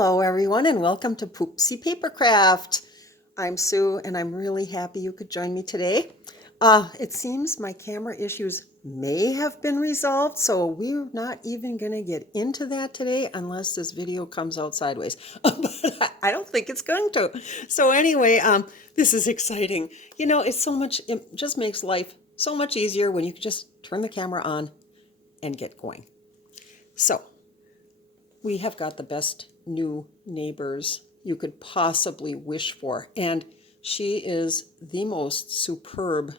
Hello everyone and welcome to Poopsie Papercraft. I'm Sue and I'm really happy you could join me today. It seems my camera issues may have been resolved, so we're not even going to get into that today unless this video comes out sideways. But I don't think it's going to. So anyway, this is exciting. You know, it just makes life so much easier when you can just turn the camera on and get going. So we have got the best new neighbors you could possibly wish for. And she is the most superb.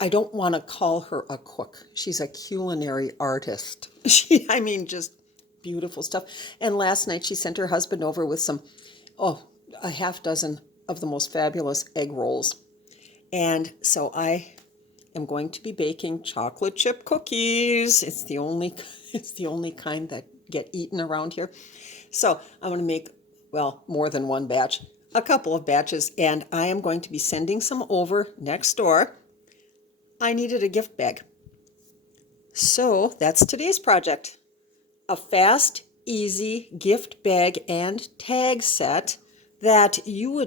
I don't want to call her a cook. She's a culinary artist. Just beautiful stuff. And last night she sent her husband over with a half dozen of the most fabulous egg rolls. And so I am going to be baking chocolate chip cookies. It's the only kind that get eaten around here. So I'm going to make, more than one batch, a couple of batches, and I am going to be sending some over next door. I needed a gift bag. So that's today's project. A fast, easy gift bag and tag set that you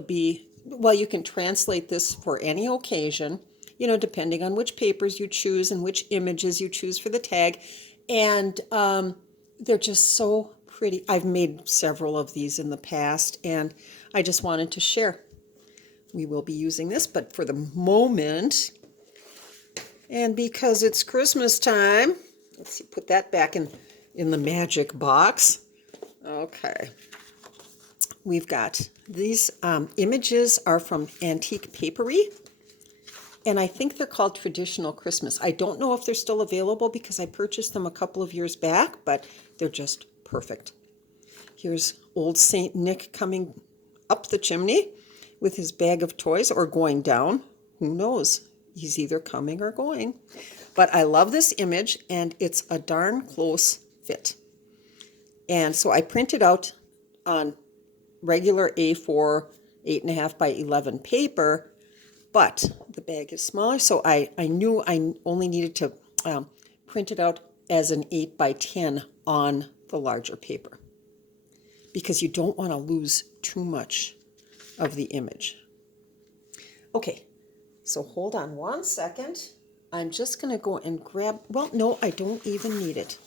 can translate this for any occasion, depending on which papers you choose and which images you choose for the tag. And they're just so pretty. I've made several of these in the past, and I just wanted to share. We will be using this, but for the moment, and because it's Christmas time, let's see, put that back in the magic box. Okay. We've got these images are from Antique Papery, and I think they're called Traditional Christmas. I don't know if they're still available because I purchased them a couple of years back, but they're just perfect. Here's old Saint Nick coming up the chimney with his bag of toys, or going down. Who knows? He's either coming or going. But I love this image, and it's a darn close fit. And so I printed out on regular A4 8.5 by 11 paper, but the bag is smaller, so I knew I only needed to print it out as an 8 by 10 on the larger paper, because you don't want to lose too much of the image. Okay, so hold on one second. I'm just going to go and grab, no, I don't even need it.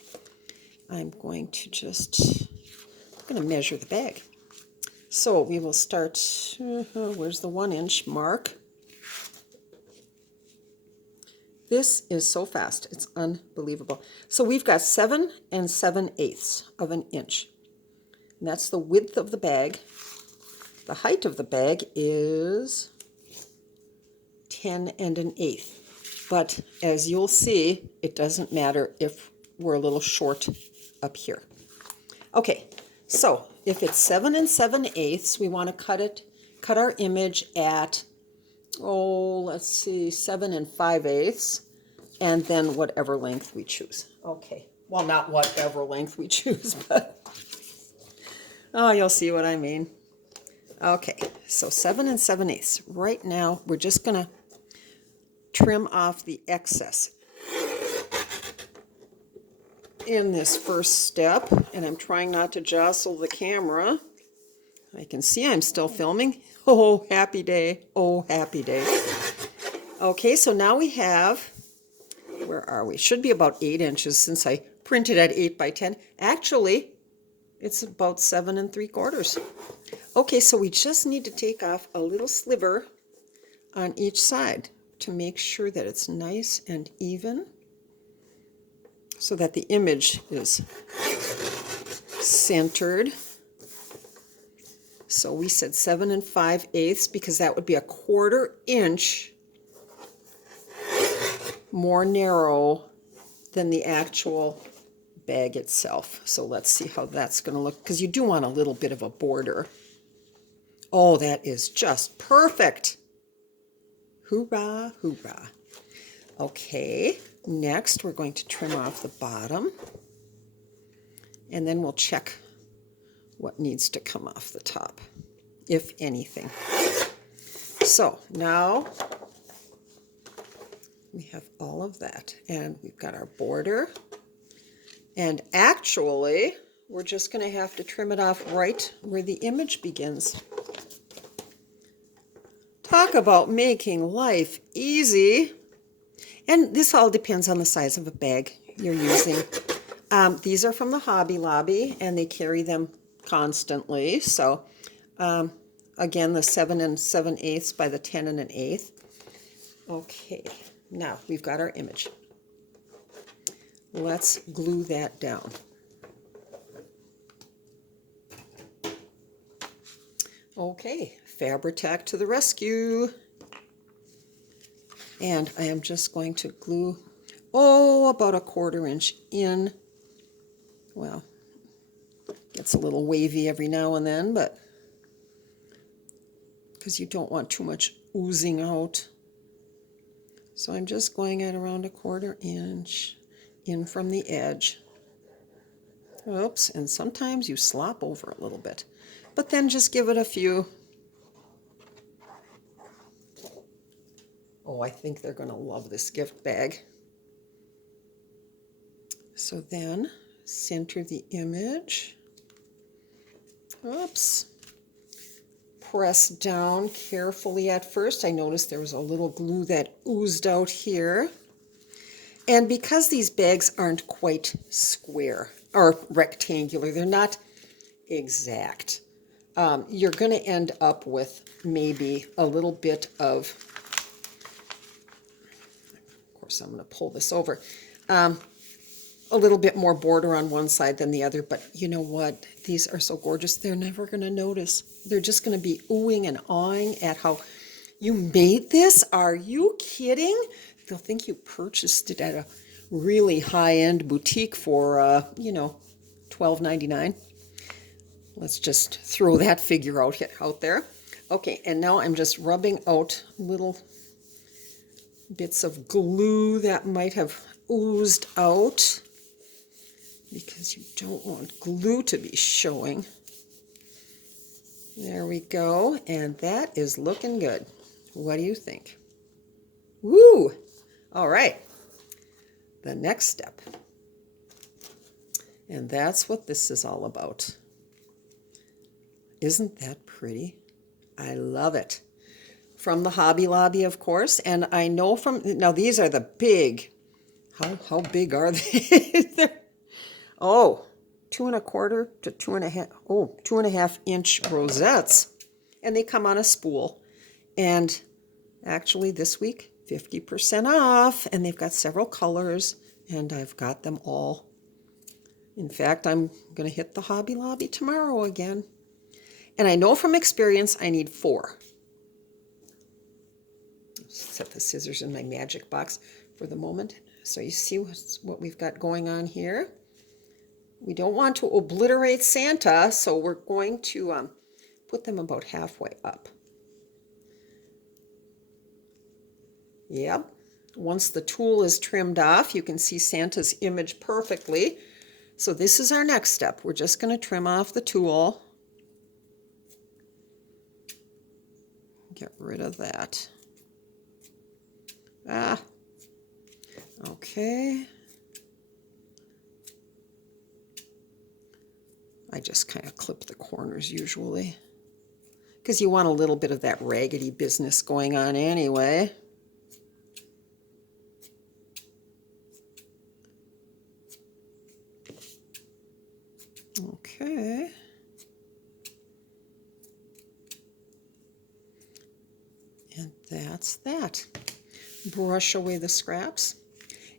I'm going to measure the bag. So we will start, where's the 1-inch mark? This is so fast, it's unbelievable. So we've got 7 7/8 of an inch. And that's the width of the bag. The height of the bag is 10 1/8. But as you'll see, it doesn't matter if we're a little short up here. Okay, so if it's 7 7/8, we want to cut our image at, 7 5/8, and then whatever length we choose. Okay, well, not whatever length we choose, but you'll see what I mean. Okay, so 7 7/8. Right now, we're just going to trim off the excess in this first step, and I'm trying not to jostle the camera. I can see I'm still filming. Oh, happy day. Oh, happy day. Okay, so now we have, where are we? Should be about 8 inches since I printed at 8 by 10. Actually, it's about 7 3/4. Okay, so we just need to take off a little sliver on each side to make sure that it's nice and even, so that the image is centered. So we said 7 5/8 because that would be a 1/4 inch more narrow than the actual bag itself. So let's see how that's going to look, because you do want a little bit of a border. Oh, that is just perfect. Hoorah, hoorah. Okay, next we're going to trim off the bottom, and then we'll check what needs to come off the top, if anything. So now we have all of that, and we've got our border. And actually, we're just going to have to trim it off right where the image begins. Talk about making life easy. And this all depends on the size of a bag you're using. These are from the Hobby Lobby, and they carry them constantly. So, again, the 7 7/8 by the 10 1/8. Okay, now we've got our image. Let's glue that down. Okay, Fabri-Tac to the rescue. And I am just going to glue, about a 1/4 inch in. Well, gets a little wavy every now and then, but because you don't want too much oozing out. So I'm just going at around a 1/4 inch in from the edge. Oops, and sometimes you slop over a little bit, but then just give it a few. Oh, I think they're going to love this gift bag. So then center the image. Oops. Press down carefully at first. I noticed there was a little glue that oozed out here. And because these bags aren't quite square or rectangular, they're not exact, you're going to end up with maybe a little bit of course, I'm going to pull this over, a little bit more border on one side than the other, but you know what? These are so gorgeous, they're never going to notice. They're just going to be oohing and awing at how you made this. Are you kidding? They'll think you purchased it at a really high-end boutique for, $12.99. Let's just throw that figure out there. Okay, and now I'm just rubbing out little bits of glue that might have oozed out, because you don't want glue to be showing. There we go, and that is looking good. What do you think? Woo! All right, the next step. And that's what this is all about. Isn't that pretty? I love it. From the Hobby Lobby, of course, and I know from, now these are the big, how big are they? They're, 2¼ to 2½, 2½ inch rosettes, and they come on a spool. And actually this week, 50% off, and they've got several colors, and I've got them all. In fact, I'm going to hit the Hobby Lobby tomorrow again. And I know from experience I need 4. Set the scissors in my magic box for the moment. So you see what we've got going on here. We don't want to obliterate Santa, so we're going to put them about halfway up. Yep. Once the tool is trimmed off, you can see Santa's image perfectly. So this is our next step. We're just going to trim off the tool. Get rid of that. Okay. I just kind of clip the corners usually, because you want a little bit of that raggedy business going on anyway. Okay. And that's that. Brush away the scraps.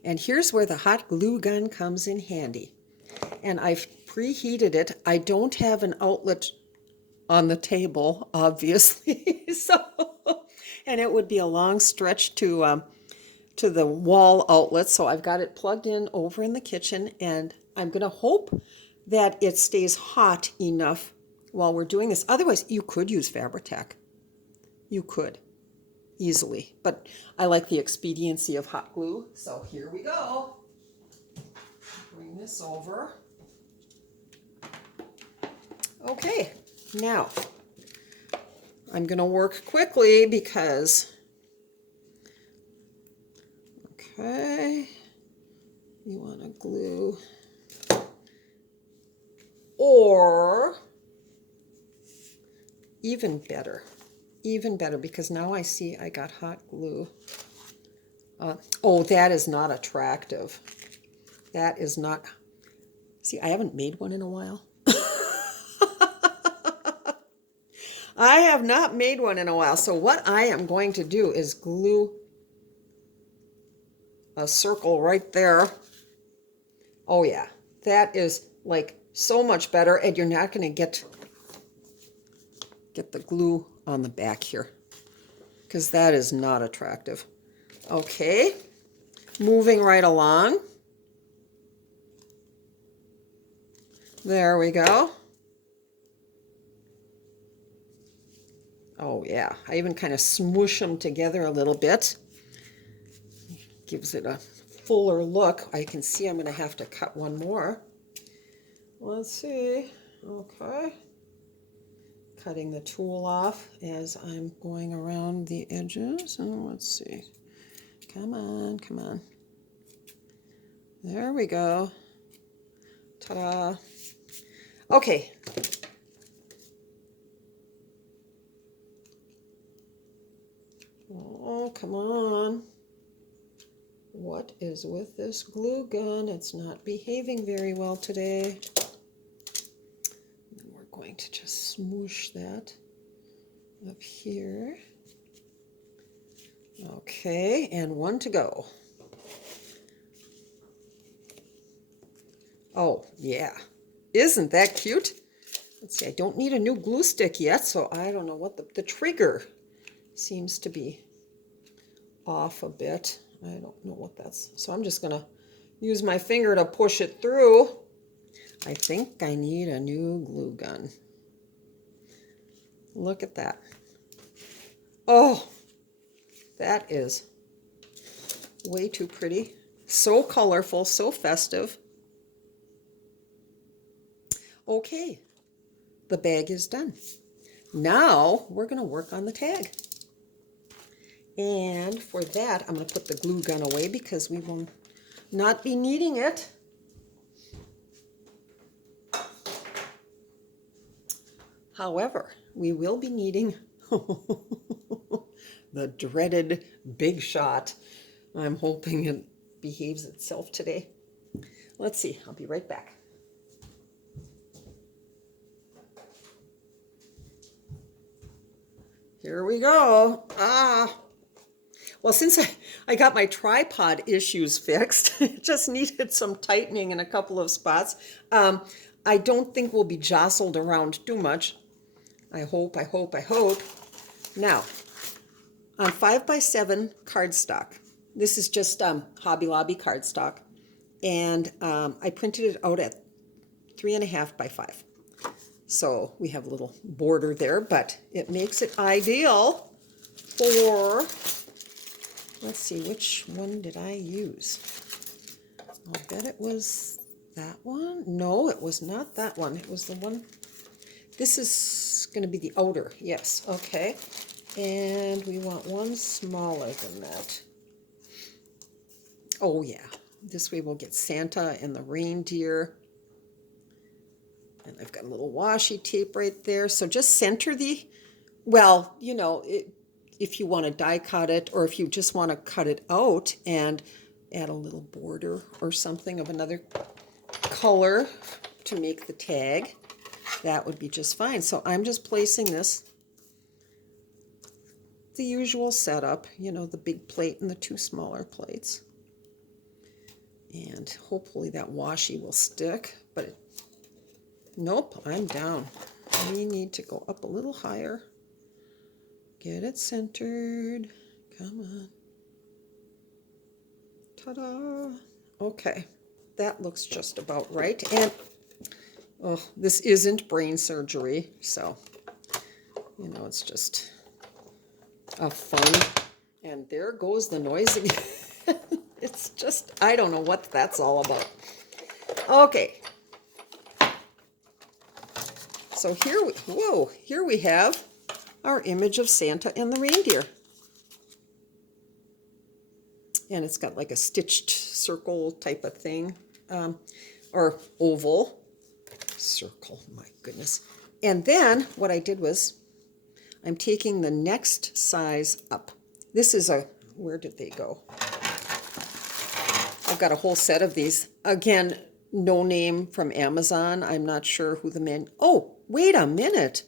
And here's where the hot glue gun comes in handy. And I've preheated it. I don't have an outlet on the table, obviously. And it would be a long stretch to the wall outlet. So I've got it plugged in over in the kitchen, and I'm going to hope that it stays hot enough while we're doing this. Otherwise, you could use Fabri-Tac. You could. Easily, but I like the expediency of hot glue, so here we go. Bring this over. Okay, now I'm going to work quickly because, okay, you want to glue Or even better, because now I see I got hot glue. Oh, that is not attractive. That is not, see, I haven't made one in a while. I have not made one in a while. So what I am going to do is glue a circle right there. Oh yeah, that is like so much better, and you're not going to get the glue on the back here, because that is not attractive. Okay, moving right along. There we go. Oh yeah, I even kind of smoosh them together a little bit. Gives it a fuller look. I can see I'm going to have to cut one more. Let's see. Okay. Cutting the tool off as I'm going around the edges. And let's see. Come on, come on. There we go. Ta-da. Okay. Oh, come on. What is with this glue gun? It's not behaving very well today. And we're going to just smoosh that up here. Okay, and one to go. Oh, yeah. Isn't that cute? Let's see, I don't need a new glue stick yet, so I don't know what the trigger seems to be off a bit. I don't know what that's. So I'm just going to use my finger to push it through. I think I need a new glue gun. Look at that. Oh, that is way too pretty. So colorful, so festive. Okay, the bag is done. Now we're going to work on the tag. And for that, I'm going to put the glue gun away because we will not be needing it. However, we will be needing the dreaded Big Shot. I'm hoping it behaves itself today. Let's see. I'll be right back. Here we go. Well, since I got my tripod issues fixed, it just needed some tightening in a couple of spots. I don't think we'll be jostled around too much. I hope. Now, on 5x7 cardstock, this is just Hobby Lobby cardstock, and I printed it out at 3.5 by 5. So we have a little border there, but it makes it ideal for, let's see, which one did I use? I'll bet it was that one. No, it was not that one. It was the one. This is going to be the outer. Yes, okay. And we want one smaller than that. Oh, yeah. This way we'll get Santa and the reindeer. And I've got a little washi tape right there. So just center the, well, you know, if you want to die cut it, or if you just want to cut it out and add a little border or something of another color to make the tag, that would be just fine. So I'm just placing this, the usual setup, you know, the big plate and the two smaller plates. And hopefully that washi will stick, but nope, I'm down. We need to go up a little higher. Get it centered. Come on. Ta-da. Okay, that looks just about right. And oh, this isn't brain surgery, so, you know, it's just a fun. And there goes the noise again. It's just, I don't know what that's all about. Okay. So here we have our image of Santa and the reindeer. And it's got like a stitched circle type of thing, or oval. circle, my goodness. And then what I did was I'm taking the next size up. This is a, where did they go? I've got a whole set of these. Again, no name from Amazon. I'm not sure who the man, oh, wait a minute.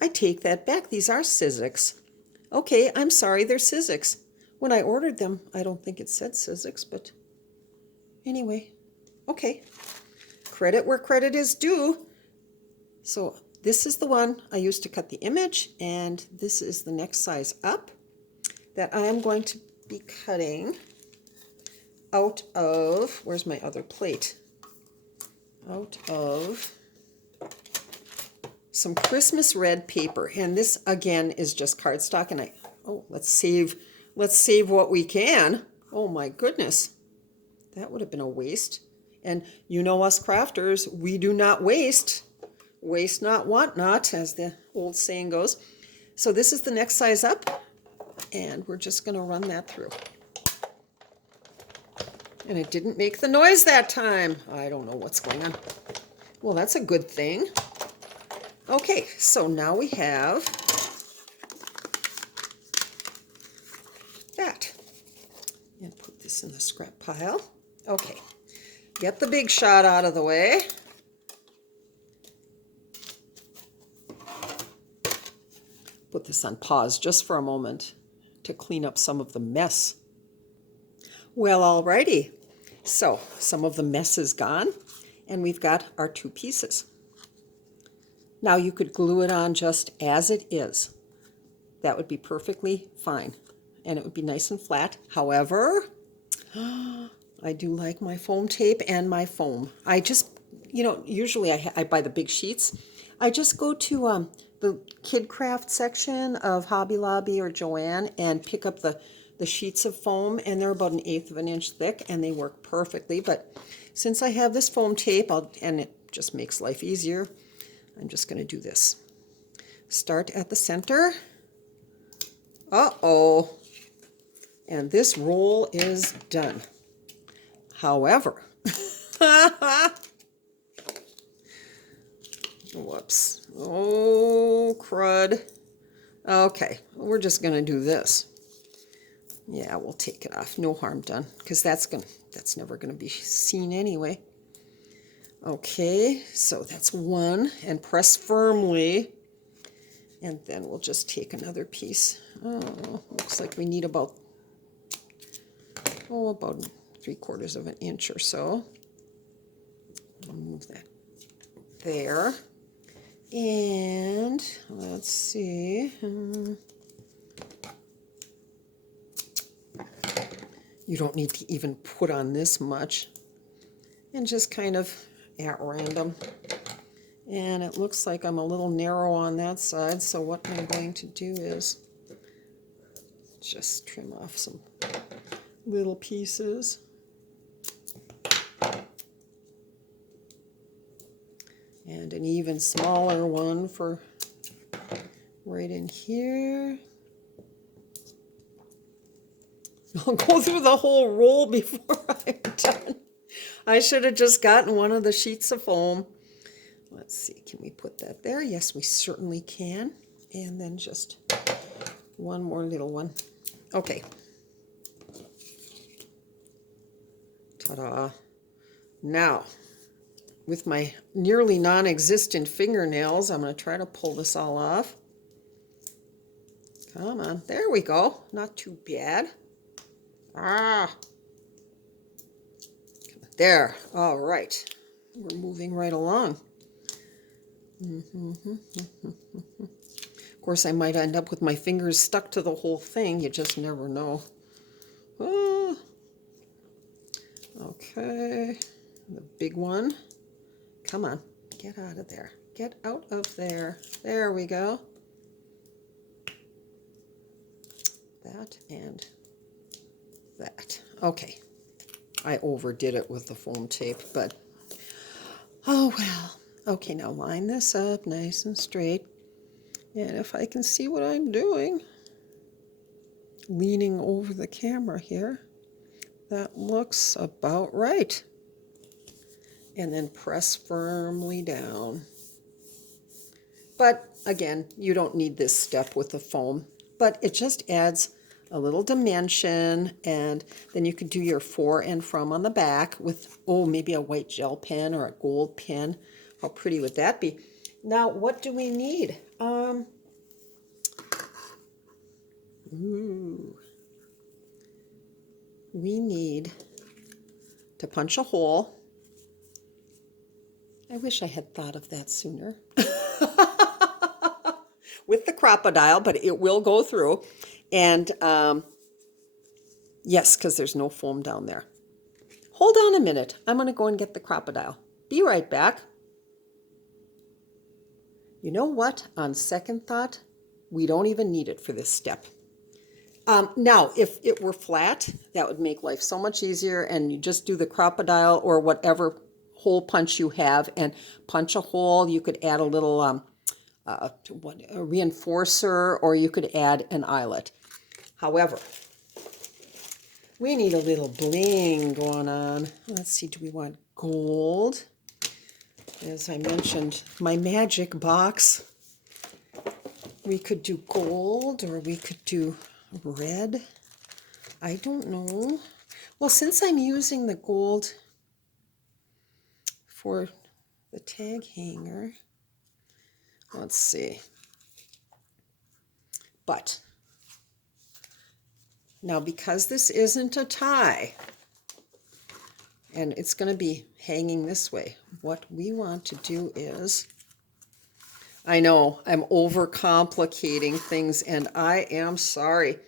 I take that back. These are Sizzix. Okay, I'm sorry, they're Sizzix. When I ordered them, I don't think it said Sizzix, but anyway, okay. Credit where credit is due. So this is the one I used to cut the image, and this is the next size up that I am going to be cutting out of, where's my other plate? Out of some Christmas red paper. And this again is just cardstock, and let's save what we can. Oh my goodness. That would have been a waste. And you know us crafters, we do not waste. Waste not, want not, as the old saying goes. So this is the next size up, and we're just going to run that through. And it didn't make the noise that time. I don't know what's going on. Well, that's a good thing. Okay, so now we have that. And put this in the scrap pile. Okay, get the big shot out of the way. Put this on pause just for a moment to clean up some of the mess. Well, alrighty. So some of the mess is gone, and we've got our two pieces. Now you could glue it on just as it is. That would be perfectly fine, and it would be nice and flat. However, I do like my foam tape and my foam. I just, usually I buy the big sheets. I just go to the kid craft section of Hobby Lobby or Joann and pick up the sheets of foam, and they're about 1/8 of an inch thick, and they work perfectly. But since I have this foam tape, and it just makes life easier, I'm just going to do this. Start at the center. Uh-oh. And this roll is done. However, whoops. Oh, crud. Okay, we're just going to do this. Yeah, we'll take it off. No harm done, because that's never going to be seen anyway. Okay, so that's one, and press firmly. And then we'll just take another piece. Oh, looks like we need about 3/4 of an inch or so. I'll move that there. And let's see. You don't need to even put on this much. And just kind of at random. And it looks like I'm a little narrow on that side, so what I'm going to do is just trim off some little pieces. And an even smaller one for right in here. I'll go through the whole roll before I'm done. I should have just gotten one of the sheets of foam. Let's see, can we put that there? Yes, we certainly can. And then just one more little one. Okay. Ta-da. Now, with my nearly non-existent fingernails, I'm going to try to pull this all off. Come on. There we go. Not too bad. There. All right. We're moving right along. Of course, I might end up with my fingers stuck to the whole thing. You just never know. Okay. The big one. Come on. Get out of there. Get out of there. There we go. That and that. Okay. I overdid it with the foam tape, but oh well. Okay, now line this up nice and straight. And if I can see what I'm doing, leaning over the camera here, that looks about right. and then press firmly down. But again, you don't need this step with the foam, but it just adds a little dimension, and then you could do your for and from on the back with, oh, maybe a white gel pen or a gold pen. How pretty would that be? Now, what do we need? We need to punch a hole. I wish I had thought of that sooner. With the crocodile, but it will go through. And yes, because there's no foam down there. Hold on a minute. I'm going to go and get the crocodile. Be right back. You know what? On second thought, we don't even need it for this step. Now, if it were flat, that would make life so much easier, and you just do the crocodile or whatever hole punch you have and punch a hole. You could add a little a reinforcer, or you could add an eyelet. However, we need a little bling going on. Let's see, do we want gold? As I mentioned, my magic box. We could do gold, or we could do red. I don't know. Well, since I'm using the gold for the tag hanger, let's see. But now, because this isn't a tie, and it's going to be hanging this way, what we want to do is, I know I'm overcomplicating things, and I am sorry.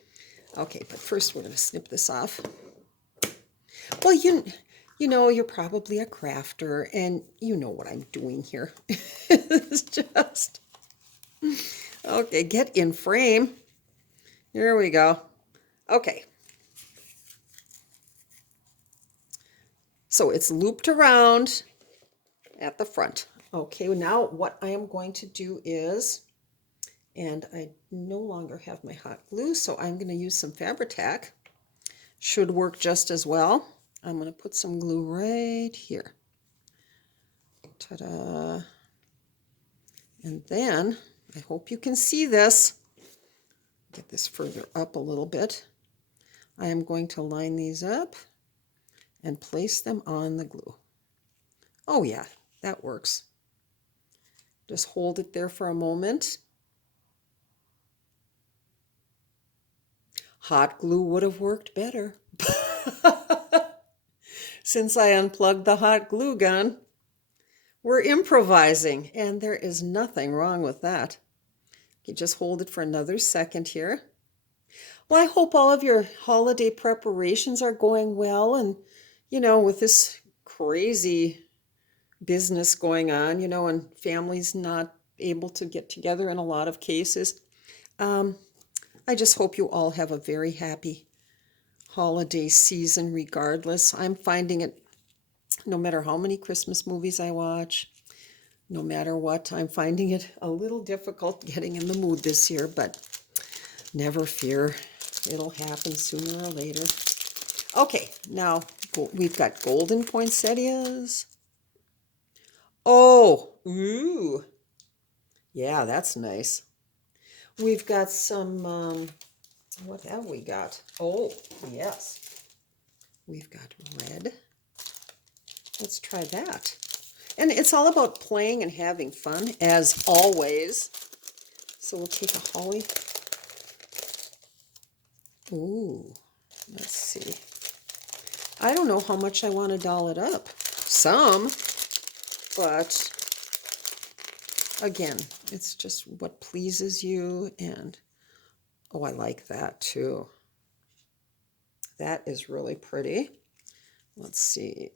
Okay, but first we're going to snip this off. Well, you know, you're probably a crafter, and you know what I'm doing here. It's just, okay, get in frame. Here we go. Okay. So it's looped around at the front. Okay, now what I am going to do is, and I no longer have my hot glue, so I'm going to use some Fabri-Tac. Should work just as well. I'm going to put some glue right here. Ta-da. And then, I hope you can see this. Get this further up a little bit. I am going to line these up and place them on the glue. Oh yeah, that works. Just hold it there for a moment. Hot glue would have worked better. Since I unplugged the hot glue gun, we're improvising, and there is nothing wrong with that. You just hold it for another second here. Well, I hope all of your holiday preparations are going well, and, you know, with this crazy business going on, you know, and families not able to get together in a lot of cases. I just hope you all have a very happy holiday season regardless. I'm finding it, no matter how many Christmas movies I watch, no matter what, I'm finding it a little difficult getting in the mood this year, but never fear. It'll happen sooner or later. Okay, now we've got golden poinsettias. Oh, ooh. Yeah, that's nice. We've got some, what have we got? Oh, yes. We've got red. Let's try that. And it's all about playing and having fun, as always. So we'll take a holly. Ooh, let's see. I don't know how much I want to doll it up. Some, but again, it's just what pleases you. And oh, I like that too. That is really pretty. Let's see.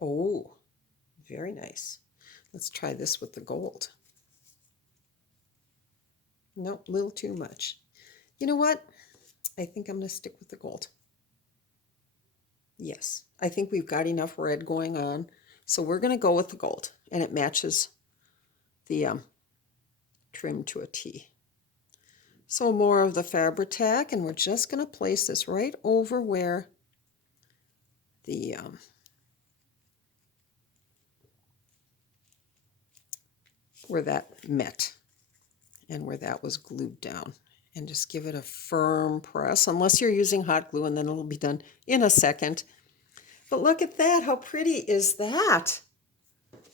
Oh, very nice. Let's try this with the gold. Nope, a little too much. You know what? I think I'm going to stick with the gold. Yes, I think we've got enough red going on. So we're going to go with the gold, and it matches the trim to a T. So more of the Fabri-Tac, and we're just going to place this right over where the where that met and where that was glued down. And just give it a firm press, unless you're using hot glue, and then it'll be done in a second. But look at that. How pretty is that?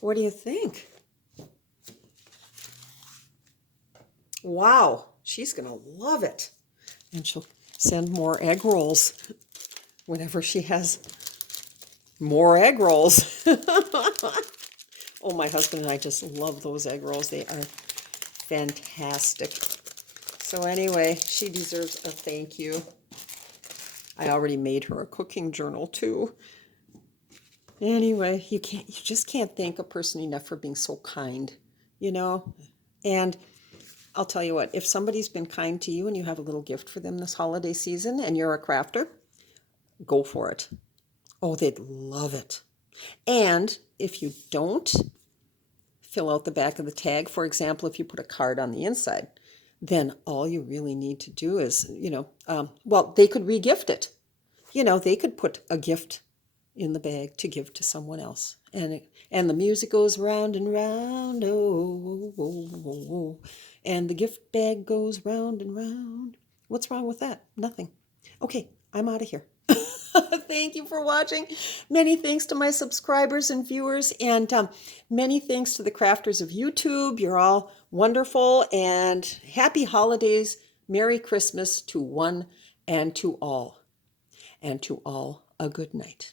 What do you think? Wow, she's going to love it. And she'll send more egg rolls whenever she has more egg rolls. Oh, my husband and I just love those egg rolls. They are fantastic. So anyway, she deserves a thank you. I already made her a cooking journal too. Anyway, you just can't thank a person enough for being so kind, you know? And I'll tell you what, if somebody's been kind to you and you have a little gift for them this holiday season and you're a crafter, go for it. Oh, they'd love it. And if you don't, fill out the back of the tag. For example, if you put a card on the inside, then all you really need to do is, well, they could re-gift it. They could put a gift in the bag to give to someone else. And the music goes round and round, oh, oh, oh, oh, oh, and the gift bag goes round and round. What's wrong with that? Nothing. Okay, I'm out of here. Thank you for watching. Many thanks to my subscribers and viewers, and many thanks to the crafters of YouTube. You're all wonderful, and happy holidays. Merry Christmas to one and to all a good night.